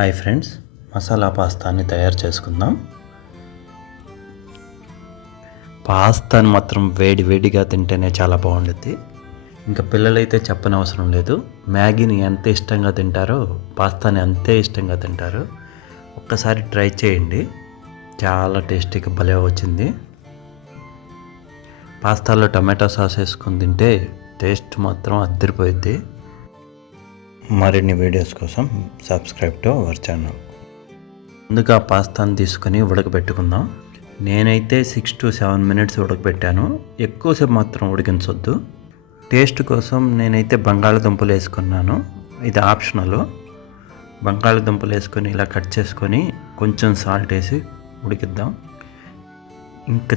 Hi friends, masala పాస్తాని తయారు చేసుకుందాం. పాస్తాని మాత్రం వేడిగా తింటేనే చాలా బాగుంటుంది. ఇంకా పిల్లలైతే చెప్పనవసరం లేదు. మ్యాగీని ఎంత ఇష్టంగా తింటారో పాస్తాని అంతే ఇష్టంగా తింటారు. ఒక్కసారి ట్రై చేయండి, చాలా టేస్టీగా భలే వచ్చింది. పాస్తాలో టమాటో సాస్ వేసుకొని తింటే టేస్ట్ మాత్రం అద్దరిపోయిద్ది. మరిన్ని వీడియోస్ కోసం సబ్స్క్రైబ్ టు అవర్ ఛానల్. ముందుగా పాస్తాను తీసుకొని ఉడకబెట్టుకుందాం. నేనైతే 6 to 7 minutes ఉడకబెట్టాను. ఎక్కువసేపు మాత్రం ఉడికించొద్దు. టేస్ట్ కోసం నేనైతే బంగాళదుంపలు వేసుకున్నాను. ఇది ఆప్షనల్. బంగాళదుంపలు వేసుకొని ఇలా కట్ చేసుకొని కొంచెం సాల్ట్ వేసి ఉడికిద్దాం. ఇంకా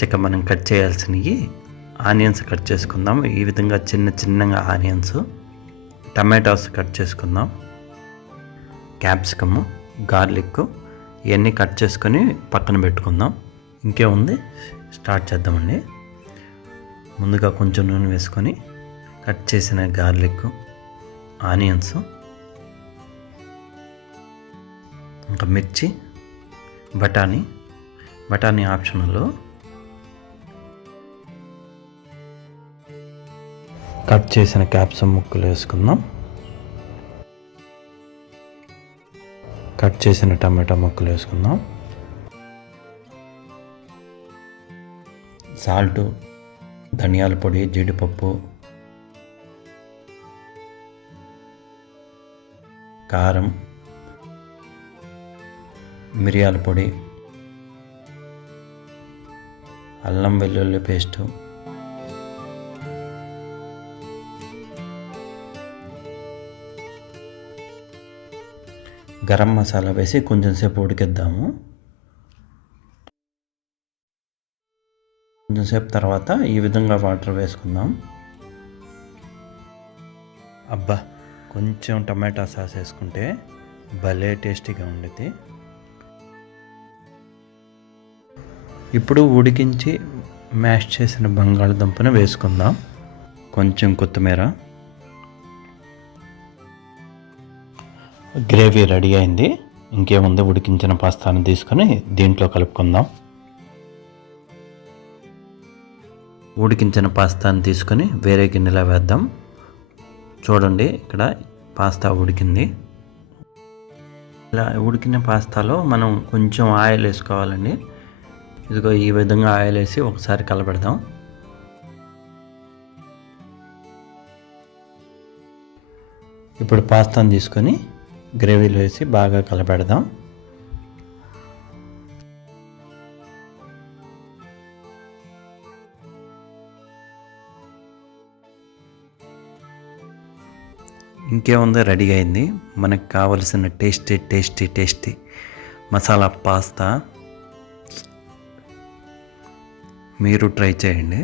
చెక్క మనం కట్ చేయాల్సినవి ఆనియన్స్ కట్ చేసుకుందాం. ఈ విధంగా చిన్నగా ఆనియన్స్, టమాటోస్ కట్ చేసుకుందాం, క్యాప్సికమ్, గార్లిక్ ఇవన్నీ కట్ చేసుకొని పక్కన పెట్టుకుందాం. ఇంకేముంది, స్టార్ట్ చేద్దామండి. ముందుగా కొంచెం నూనె వేసుకొని కట్ చేసిన గార్లిక్, ఆనియన్స్, ఇంకా మిర్చి, బఠానీ ఆప్షనల్, కట్ చేసిన క్యాప్సికమ్ ముక్కలు వేసుకుందాం, కట్ చేసిన టమాటా ముక్కలు వేసుకుందాం, సాల్ట్, ధనియాల పొడి, జీడిపప్పు, కారం, మిరియాల పొడి, అల్లం వెల్లుల్లి పేస్టు, గరం మసాలా వేసి కొంచెంసేపు ఉడికిద్దాము. కొంచెంసేపు తర్వాత ఈ విధంగా వాటర్ వేసుకుందాం. అబ్బా, కొంచెం టమాటా సాస్ వేసుకుంటే భలే టేస్టీగా ఉండేది. ఇప్పుడు ఉడికించి మ్యాష్ చేసిన బంగాళదుంపను వేసుకుందాం. కొంచెం కొత్తిమీర. గ్రేవీ రెడీ అయింది. ఇంకేముంది, ఉడికించిన పాస్తాను తీసుకొని దీంట్లో కలుపుకుందాం. ఉడికించిన పాస్తాను తీసుకొని వేరే గిన్నెలో వేద్దాం. చూడండి, ఇక్కడ పాస్తా ఉడికింది. ఇలా ఉడికిన పాస్తాలో మనం కొంచెం ఆయిల్ వేసుకోవాలండి. ఇదిగో ఈ విధంగా ఆయిల్ వేసి ఒకసారి కలపెడదాం. ఇప్పుడు పాస్తాను తీసుకొని గ్రేవీలో వేసి బాగా కలపెడదాం. ఇంకేముందో, రెడీ అయింది. మనకు కావలసిన టేస్టీ మసాలా పాస్తా. మీరు ట్రై చేయండి.